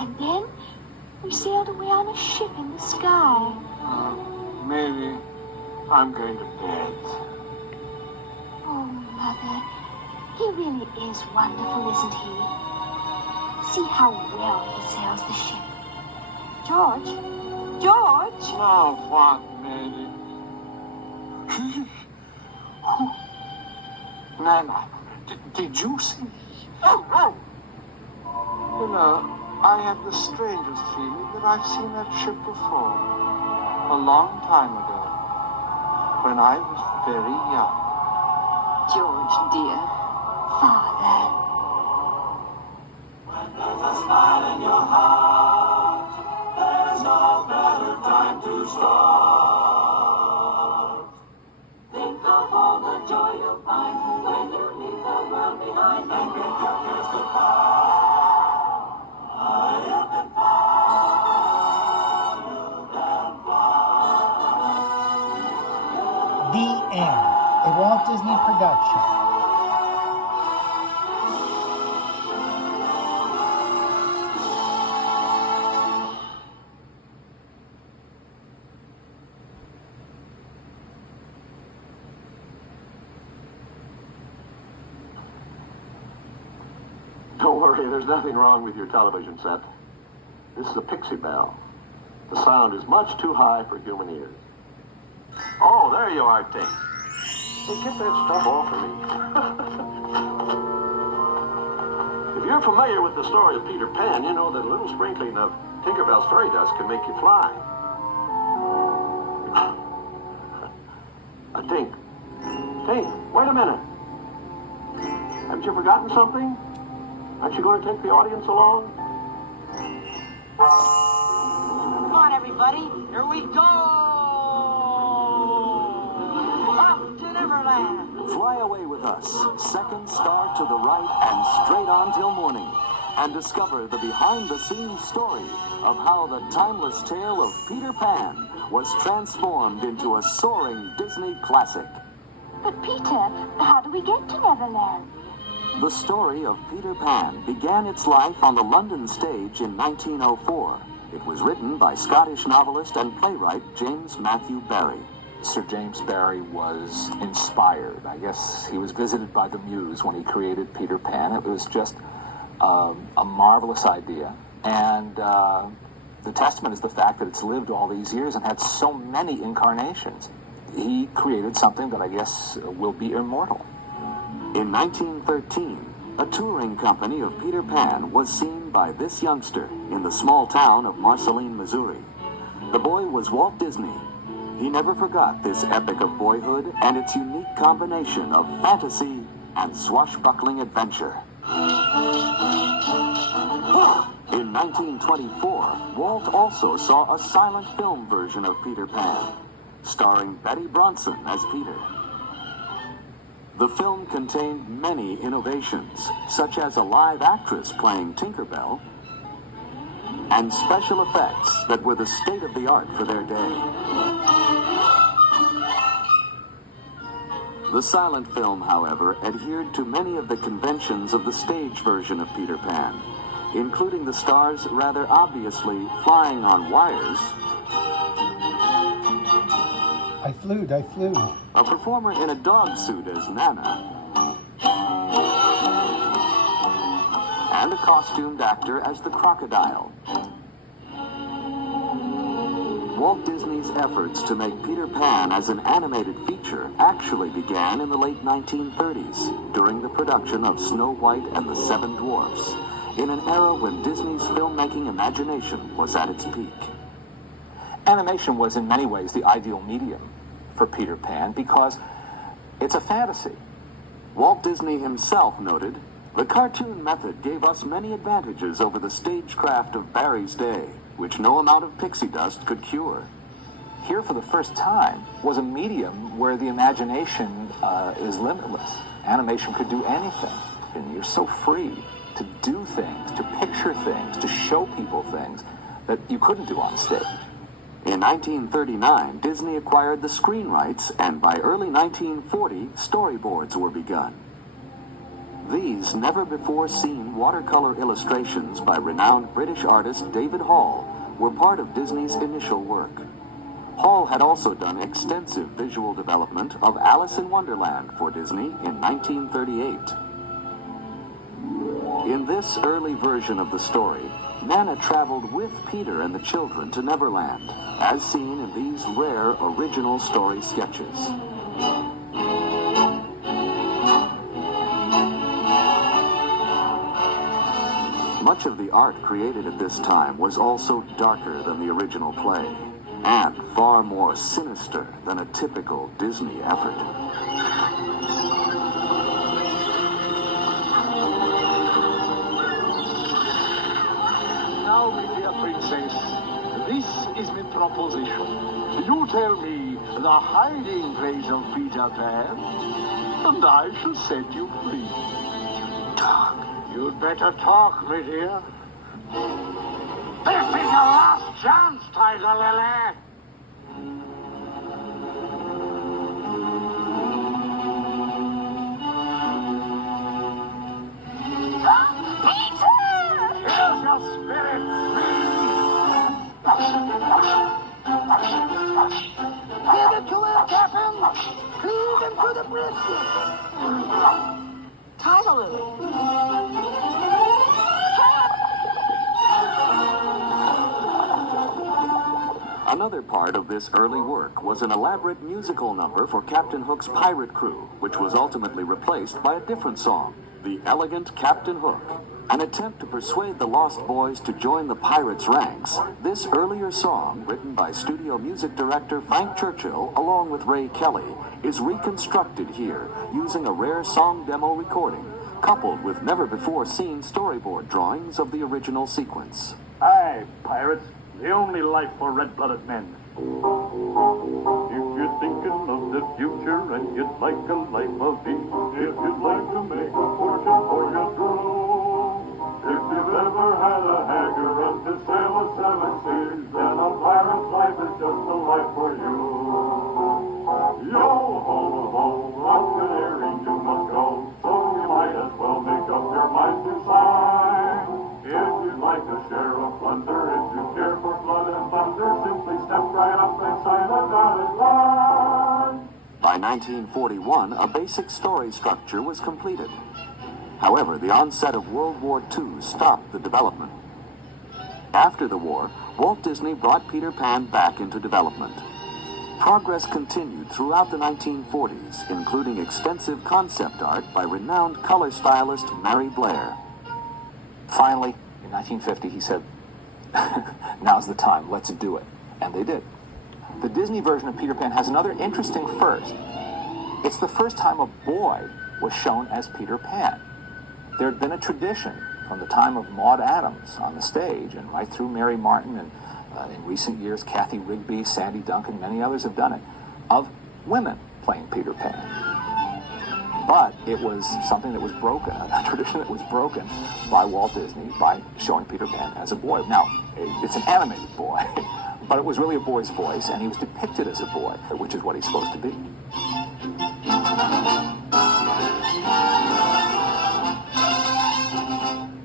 And then we sailed away on a ship in the sky. Maybe I'm going to bed. Oh, Mother, he really is wonderful, isn't he? See how well he sails the ship. George? George? Now what, Mary? Nana, did you see? Oh! You know, I have the strangest feeling that I've seen that ship before. A long time ago. When I was very young. George, dear. Father. When there's a smile in your heart, there's no better time to start. Think of all the joy you'll find when you leave the world behind and get your cares goodbye. High up and far, The End, a Walt Disney production. Don't worry, there's nothing wrong with your television set. This is a Pixie Bell. The sound is much too high for human ears. Oh, there you are, Tink. Hey, get that stuff off of me. If you're familiar with the story of Peter Pan, you know that a little sprinkling of Tinkerbell's fairy dust can make you fly. Tink. Tink, wait a minute. Haven't you forgotten something? Aren't you going to take the audience along? Come on, everybody. Here we go! Up to Neverland! Fly away with us, second star to the right and straight on till morning, and discover the behind-the-scenes story of how the timeless tale of Peter Pan was transformed into a soaring Disney classic. But Peter, how do we get to Neverland? The story of Peter Pan began its life on the London stage in 1904. It was written by Scottish novelist and playwright James Matthew Barrie. Sir James Barrie was inspired. I guess he was visited by the muse when he created Peter Pan. It was just a marvelous idea. And the testament is the fact that it's lived all these years and had so many incarnations. He created something that I guess will be immortal. In 1913, a touring company of Peter Pan was seen by this youngster in the small town of Marceline, Missouri. The boy was Walt Disney. He never forgot this epic of boyhood and its unique combination of fantasy and swashbuckling adventure. In 1924, Walt also saw a silent film version of Peter Pan, starring Betty Bronson as Peter. The film contained many innovations, such as a live actress playing Tinkerbell, and special effects that were the state-of-the-art for their day. The silent film, however, adhered to many of the conventions of the stage version of Peter Pan, including the stars rather obviously flying on wires, I flew. a performer in a dog suit as Nana, and a costumed actor as the crocodile. Walt Disney's efforts to make Peter Pan as an animated feature actually began in the late 1930s during the production of Snow White and the Seven Dwarfs, in an era when Disney's filmmaking imagination was at its peak. Animation was in many ways the ideal medium for Peter Pan because it's a fantasy. Walt Disney himself noted, "The cartoon method gave us many advantages over the stagecraft of Barrie's day, which no amount of pixie dust could cure." Here, for the first time, was a medium where the imagination is limitless. Animation could do anything, and you're so free to do things, to picture things, to show people things that you couldn't do on stage. In 1939, Disney acquired the screen rights, and by early 1940, storyboards were begun. These never-before-seen watercolor illustrations by renowned British artist David Hall were part of Disney's initial work. Hall had also done extensive visual development of Alice in Wonderland for Disney in 1938. In this early version of the story, Nana traveled with Peter and the children to Neverland, as seen in these rare original story sketches. Much of the art created at this time was also darker than the original play, and far more sinister than a typical Disney effort. Now, my dear princess, this is my proposition. You tell me the hiding place of Peter Pan, and I shall set you free. Talk. You'd better talk, my dear. This is your last chance, Tiger Lily. Peter! Here's your spirit. Give it to him, Captain. Feed him to the brisket. Tiger Lily. Another part of this early work was an elaborate musical number for Captain Hook's pirate crew, which was ultimately replaced by a different song, The Elegant Captain Hook. An attempt to persuade the Lost Boys to join the pirates' ranks, this earlier song, written by studio music director Frank Churchill along with Ray Kelly, is reconstructed here using a rare song demo recording, coupled with never-before-seen storyboard drawings of the original sequence. Aye, pirates, the only life for red-blooded men. If you're thinking of the future and you'd like a life of ease, if you'd like to make a fortune for your crew, if you've ever had a hanger run to sail the seven seas, then a pirate's life is just a life for you. Yo ho ho, up to Erie you must go, so you might as well make up your mind to sign. If you'd like a share of plunder, if you care for blood and thunder, simply step right up and sign a dotted line. By 1941, a basic story structure was completed. However, the onset of World War II stopped the development. After the war, Walt Disney brought Peter Pan back into development. Progress continued throughout the 1940s, including extensive concept art by renowned color stylist Mary Blair. Finally, in 1950, he said, now's the time, let's do it. And they did. The Disney version of Peter Pan has another interesting first. It's the first time a boy was shown as Peter Pan. There had been a tradition from the time of Maude Adams on the stage and right through Mary Martin and in recent years Kathy Rigby, Sandy Duncan, many others have done it, of women playing Peter Pan. But it was something that was broken, a tradition that was broken by Walt Disney by showing Peter Pan as a boy. Now, it's an animated boy, but it was really a boy's voice, and he was depicted as a boy, which is what he's supposed to be.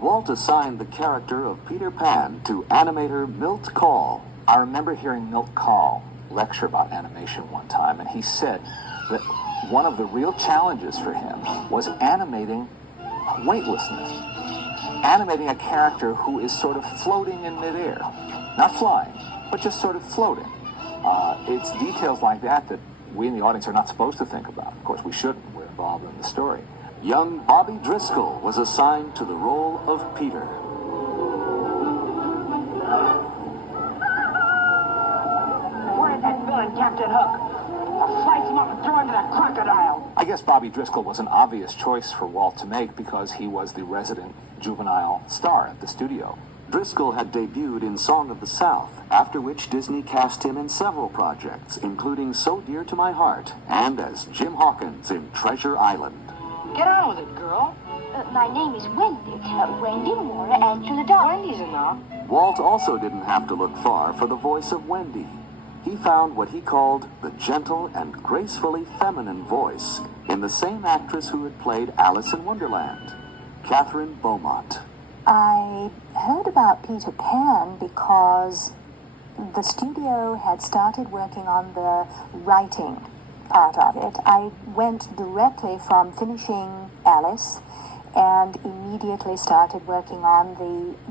Walt assigned the character of Peter Pan to animator Milt Kahl. I remember hearing Milt Kahl lecture about animation one time, and he said that one of the real challenges for him was animating weightlessness. Animating a character who is sort of floating in midair. Not flying, but just sort of floating. It's details like that that we in the audience are not supposed to think about. Of course, we shouldn't. We're involved in the story. Young Bobby Driscoll was assigned to the role of Peter. Where is that villain, Captain Hook? I'll slice him up and throw him to that crocodile. I guess Bobby Driscoll was an obvious choice for Walt to make because he was the resident juvenile star at the studio. Driscoll had debuted in Song of the South, after which Disney cast him in several projects, including So Dear to My Heart and as Jim Hawkins in Treasure Island. Get on with it, girl. My name is Wendy. Wendy Moore, answer the door. Wendy's enough. Walt also didn't have to look far for the voice of Wendy. he found what he called the gentle and gracefully feminine voice in the same actress who had played Alice in Wonderland, Catherine Beaumont. I heard about Peter Pan because the studio had started working on the writing part of it. I went directly from finishing Alice and immediately started working on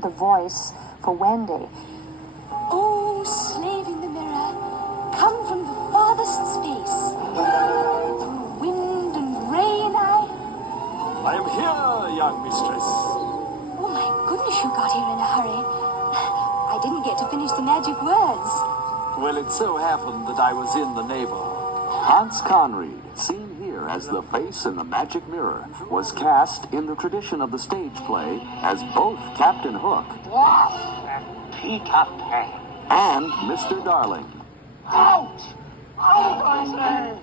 the voice for Wendy. Oh, slave in the mirror, come from the farthest space. Through wind and rain, I am here, young mistress. Oh my goodness, you got here in a hurry. I didn't get to finish the magic words. Well, it so happened that I was in the neighborhood. Hans Conried, seen here as the face in the magic mirror, was cast in the tradition of the stage play as both Captain Hook Peter Pan. and Mr. Darling. Out! Out, I say!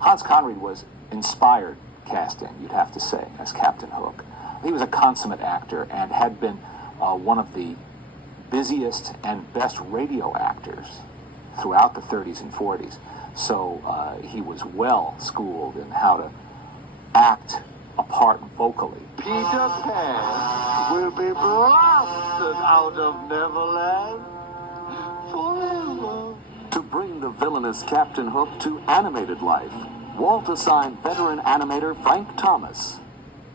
Hans Conried was inspired casting, you'd have to say, as Captain Hook. He was a consummate actor and had been one of the busiest and best radio actors throughout the 30s and 40s. So he was well schooled in how to act a part vocally. Peter Pan will be blasted out of Neverland forever. To bring the villainous Captain Hook to animated life, Walt assigned veteran animator Frank Thomas.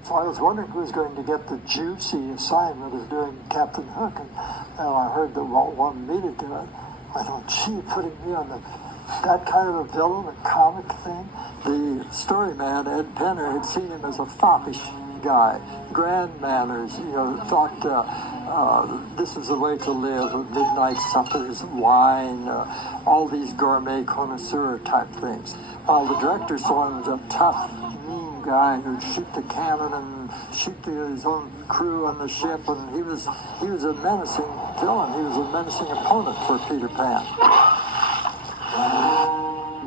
So I was wondering who was going to get the juicy assignment of doing Captain Hook, and I heard that Walt wanted me to do it. I thought, gee, putting me on that kind of a villain, a comic thing. The story man, Ed Penner, had seen him as a foppish guy, grand manners, thought this is the way to live, midnight suppers, wine, all these gourmet connoisseur type things. While the director saw him as a tough, mean guy who'd shoot the cannon and shoot his own crew on the ship, and he was a menacing villain. He was a menacing opponent for Peter Pan.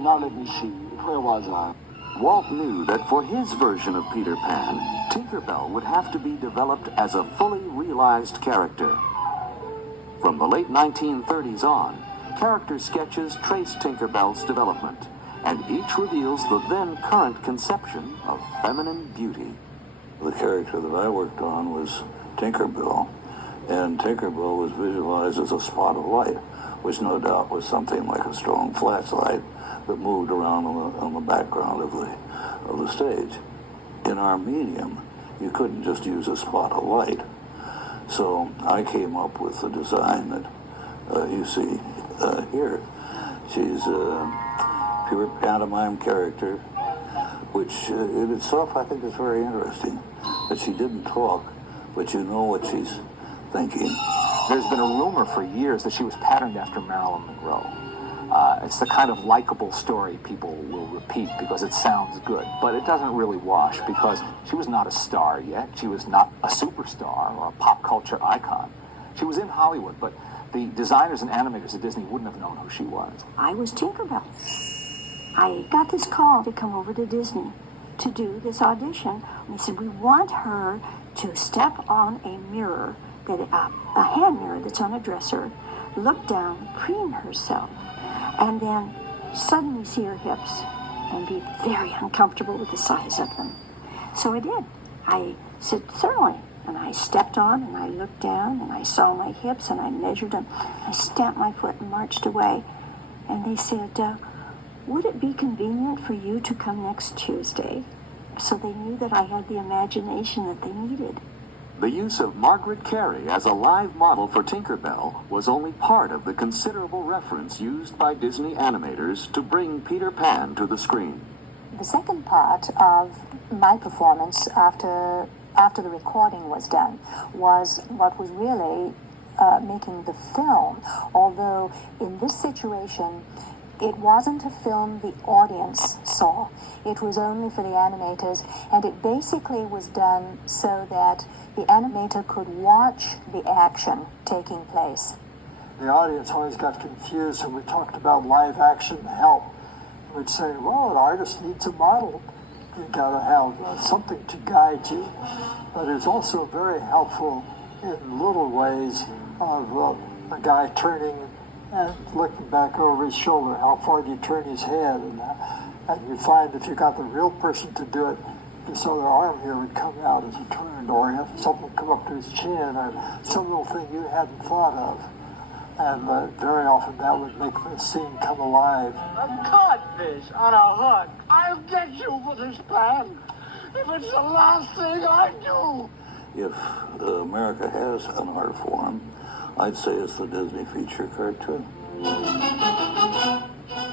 Now let me see. Where was I? Walt knew that for his version of Peter Pan, Tinkerbell would have to be developed as a fully realized character. From the late 1930s on, character sketches trace Tinkerbell's development, and each reveals the then current conception of feminine beauty. The character that I worked on was Tinkerbell, and Tinkerbell was visualized as a spot of light, which no doubt was something like a strong flashlight that moved around on the background of the stage. In our medium, you couldn't just use a spot of light. So I came up with the design that you see here. She's a pure pantomime character, which in itself I think is very interesting. That she didn't talk, but you know what she's thinking. There's been a rumor for years that she was patterned after Marilyn Monroe. It's the kind of likable story people will repeat because it sounds good, but it doesn't really wash because she was not a star yet. She was not a superstar or a pop culture icon. She was in Hollywood, but the designers and animators at Disney wouldn't have known who she was. I was Tinkerbell. I got this call to come over to Disney to do this audition. And they said, we want her to step on a mirror, a hand mirror that's on a dresser, look down, preen herself, and then suddenly see her hips and be very uncomfortable with the size of them. So I did. I said, certainly. And I stepped on and I looked down and I saw my hips and I measured them. I stamped my foot and marched away. And they said, would it be convenient for you to come next Tuesday? So they knew that I had the imagination that they needed. The use of Margaret Carey as a live model for Tinkerbell was only part of the considerable reference used by Disney animators to bring Peter Pan to the screen. The second part of my performance after the recording was done was what was really making the film, although in this situation it wasn't a film the audience saw. It was only for the animators, and it basically was done so that the animator could watch the action taking place. The audience always got confused when we talked about live action help. We'd say, well, an artist needs a model. You gotta have something to guide you. But it's also very helpful in little ways of a guy turning looking back over his shoulder, how far do you turn his head? And you find if you got the real person to do it, this other arm here would come out as a turn, or something would come up to his chin, or some little thing you hadn't thought of. And very often that would make the scene come alive. A codfish on a hook. I'll get you for this plan. If it's the last thing I do. If America has an art form, I'd say it's the Disney feature cartoon.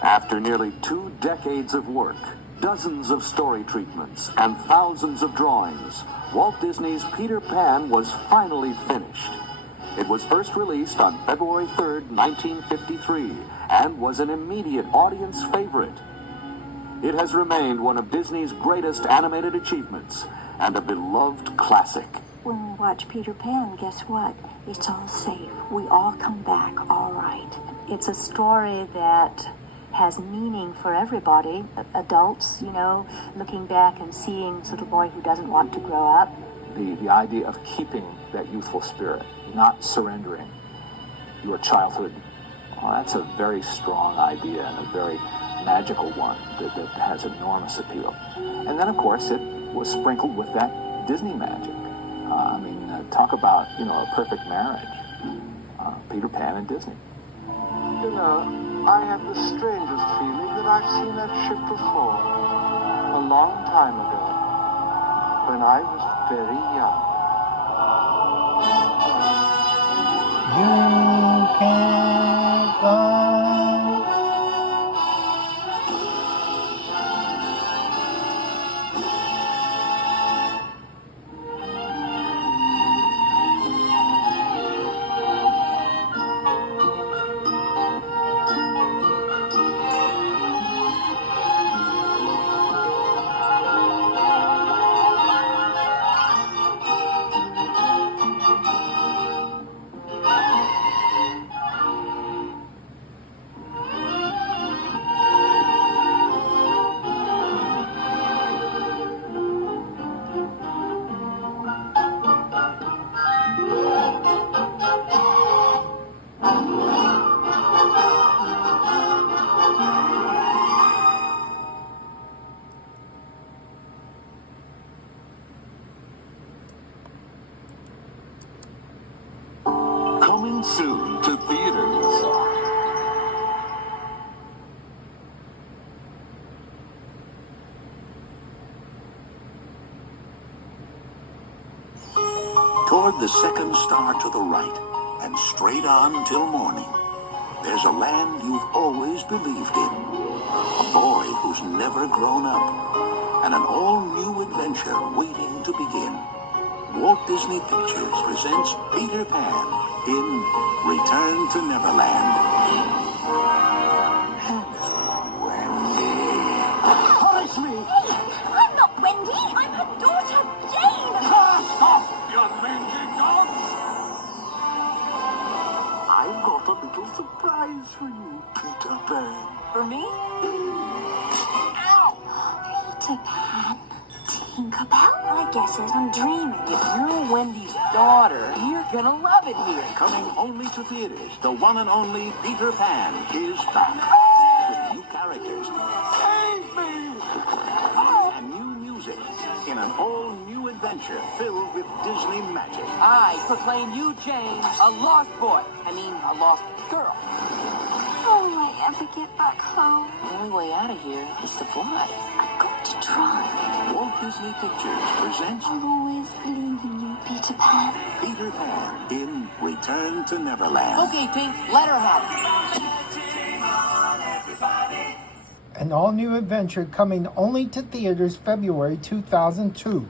After nearly 2 decades of work, dozens of story treatments, and thousands of drawings, Walt Disney's Peter Pan was finally finished. It was first released on February 3rd, 1953, and was an immediate audience favorite. It has remained one of Disney's greatest animated achievements and a beloved classic. When we watch Peter Pan, guess what? It's all safe. We all come back all right. It's a story that has meaning for everybody, adults, looking back and seeing the little boy who doesn't want to grow up. The idea of keeping that youthful spirit, not surrendering your childhood, well, that's a very strong idea and a very magical one that has enormous appeal. And then, of course, it was sprinkled with that Disney magic. Talk about, a perfect marriage. Peter Pan and Disney. I have the strangest feeling that I've seen that ship before. A long time ago. When I was very young. You can't go. Coming soon to theaters. Toward the second star to the right, and straight on till morning, there's a land you've always believed in. A boy who's never grown up, and an all-new adventure waiting to begin. Walt Disney Pictures presents Peter Pan in Return to Neverland. Punish me! I'm not Wendy. I'm her daughter, Jane. Cast off, you mangy dog! I've got a little surprise for you, Peter Pan. For me? Ow! Peter Pan? Tinkerbell? My guess is I'm dreaming. If you're Wendy's daughter, you're gonna love it here. Coming only to theaters, the one and only Peter Pan is back. With new characters. Save me! And new music. In an all-new adventure filled with Disney magic. I proclaim you, Jane, a lost boy. A lost girl. How will I ever get back home? The only way out of here is to fly. I've got to try. Walt Disney Pictures presents I'll always believe in you, Peter Pan. Peter Pan in Return to Neverland. Okay, Pink, let her have it. An all-new adventure coming only to theaters February 2002.